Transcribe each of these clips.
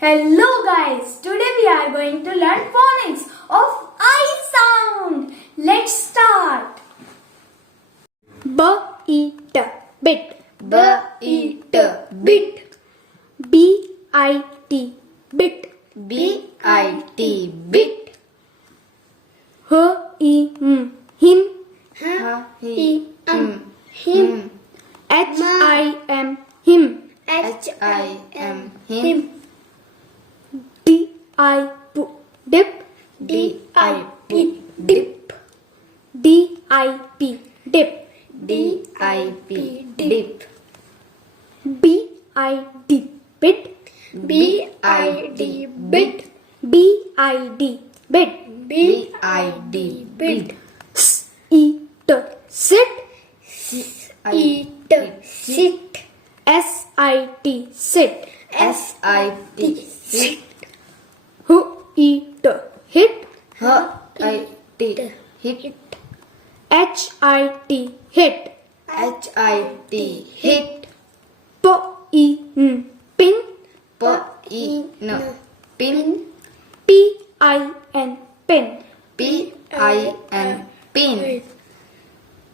Hello guys, today we are going to learn phonics of I sound. Let's start. B E T bit. B E T bit. B I T bit. B I T bit. H E M him. H E M him. H I M him. H I M him. D I P dip. D I P dip. D I P dip. D I P dip. B I D bit. B I D bit. B I D bit. B I D bit. S E T sit. I T sit. S I T sit. S I T sit. H E T hit. H I T hit. H I T hit. H I T hit. P E N pin. P E N pin. P I N pin. P I N pin.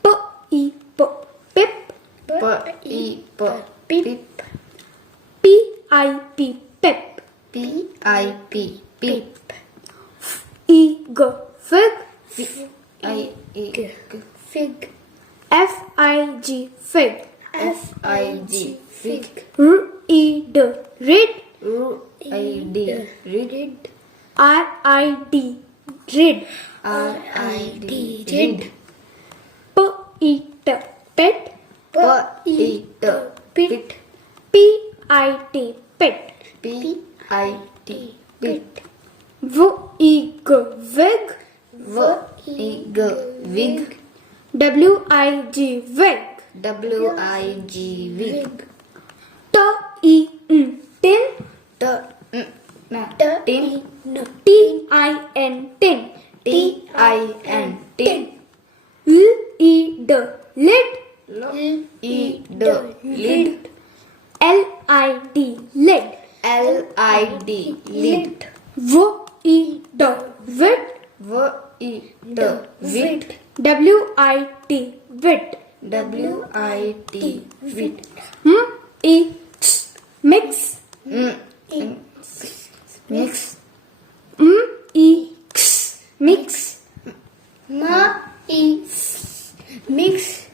P E P pip. P E P pip. P I P pip. P I P pip. F E G fig. F I E G fig. F I G fig. F I G fig. R E D read. R I D read. R I D read. R I D read. P E T pit. P E T pit. P I T pit. P I T pit. V E G wig. V E G wig. W I G wig. W I G wig. T E N tin. T N tin. T I N tin. T I N tin. L E D lid. L E D lid. L I D lid. L I D lid. V E D wit. V E D wit. W I T wit. W I T wit. M E X mix. Mix. M E X mix. M E mix.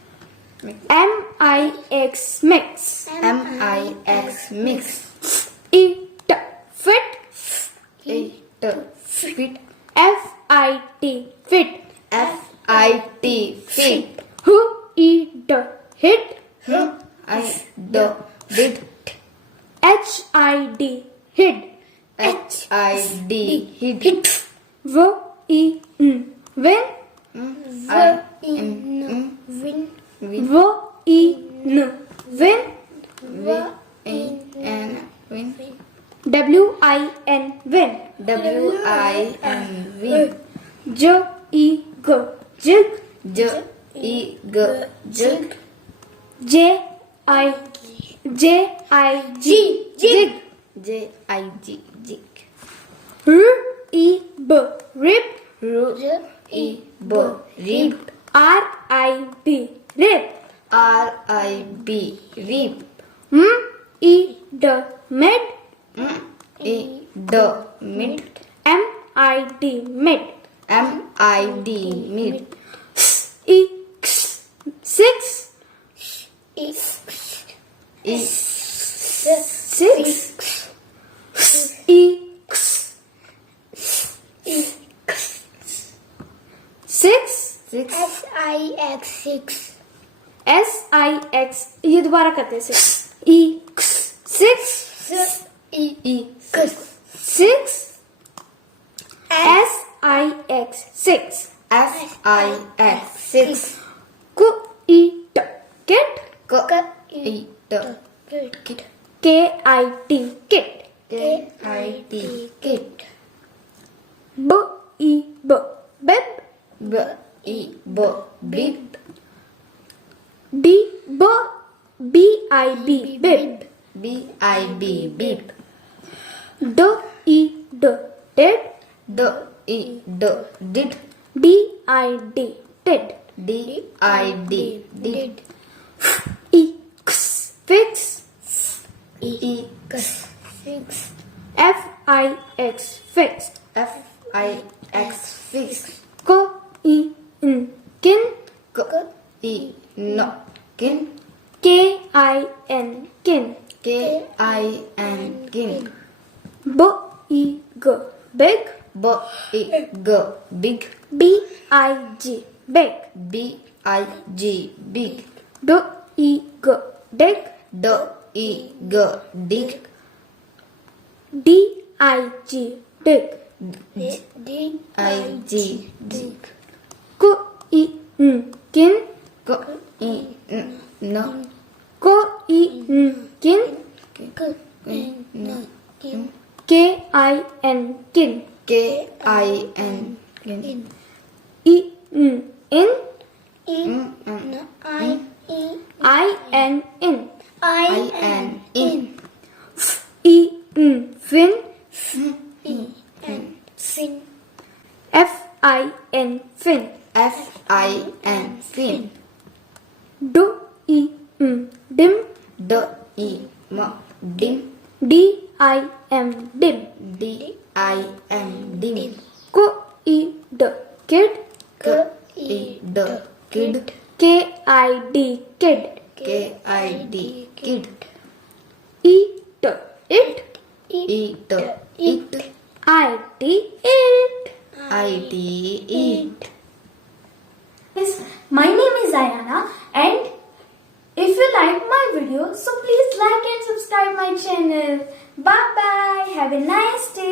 M I X mix. M I X mix. E T fit. E T fit. F I T fit. F I T fit. H E D hit. H I D did. H I D hid. H I D hit. V E N win. I N V E N win. V E N win. W I N win. W I N win. J E G jig. J E G jig. J I G jig. J I G jig. R E B rib. R E B rib. R I B rib. R I B rib. M E D mid. M E D mid. M I D mid. M I D mid. S E X six. E Six. E X six. six. S I X ये दोबारा करते हैं six. E X six. E Six. S I X six. F I X six. K E T kit. K E T kit. K I T kit. K I T kit. B E B bib. B E B bib. D B B I B bib. B I B bib. D D. Did. D E D did. D-I-D. Did. D I D did. X. Fix. E X fix. F-I-X. Fixed. F I X fix. Kin. K E no kin. K-I-N. Kin. K I N kin. B-I-G. Big. B E G big. B-I-G. Big. B I G big. D-I-G. Dig. D E G dig. D-I-G. Dig. D I G dig. K-I-N. Kin. K I N no K-I-N. Kin. K I N kin. K-I-N. Kin. K I N kin. I-N. In. I I-N. In. I N in. I-N. Fin. E N fin. F-I-N. Fin. F I N fin. D-I-M. Dim. D I M dim. D-I-M. Dim. D I M dim. K-I-D. Kid. K I D kid. K-I-D. Kid. K I D kid. It. It. Eat it. I-T. It. I T eat. Yes, my name is Ayana, and if you like my video, so please like and subscribe my channel. Bye bye. Have a nice day.